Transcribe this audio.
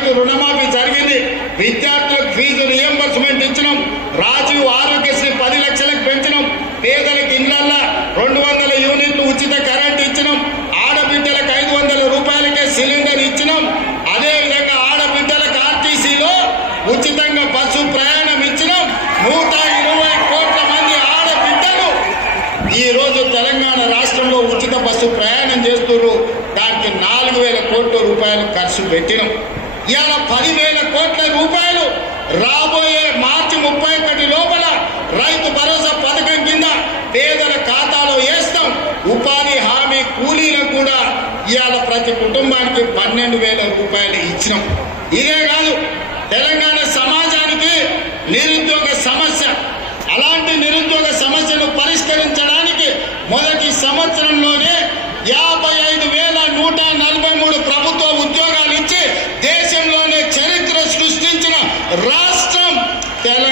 రైతు రుణమాఫీ జరిగింది, విద్యార్థులకు ఫీజు రియంబర్స్మెంట్ ఇచ్చినాం, రాజీవ్ ఆరోగ్యశ్రీ 10 లక్షలకు పెంచినాం, పేదలకు ఇళ్లల్లో 200 యూనిట్లు ఉచిత కరెంట్ ఇచ్చినాం, ఆడబిడ్డలకు 500 రూపాయలకే సిలిండర్ ఇచ్చినాం. అదేవిధంగా ఆడబిడ్డలకు ఆర్టీసీలో ఉచితంగా బస్సు ప్రయాణం ఇచ్చినాం. 120 కోట్ల మంది ఆడబిడ్డలు ఈ రోజు తెలంగాణ రాష్ట్రంలో ఉచిత బస్సు ప్రయాణం చేస్తున్నారు. దానికి 4,000 కోట్ల రూపాయలు ఖర్చు పెట్టినాం. ఇవాళ 10,000 కోట్ల రూపాయలు రాబోయే మార్చి 31 లోపల రైతు భరోసా పథకం కింద పేదల ఖాతాలో వేస్తాం. ఉపాధి హామీ కూలీలకు కూడా ఇవాళ ప్రతి కుటుంబానికి 12,000 రూపాయలు ఇచ్చినాం. ఇదే కాదు, తెలంగాణ సమాజానికి నిరుద్యోగ సమస్య, అలాంటి నిరుద్యోగ సమస్యను పరిష్కరించడానికి మొదటి సంవత్సరంలోనే 55,143 ప్రభుత్వ ఉద్యోగాలు ఇచ్చి దేశంలోనే చరిత్ర సృష్టించిన రాష్ట్రం తెలంగాణ.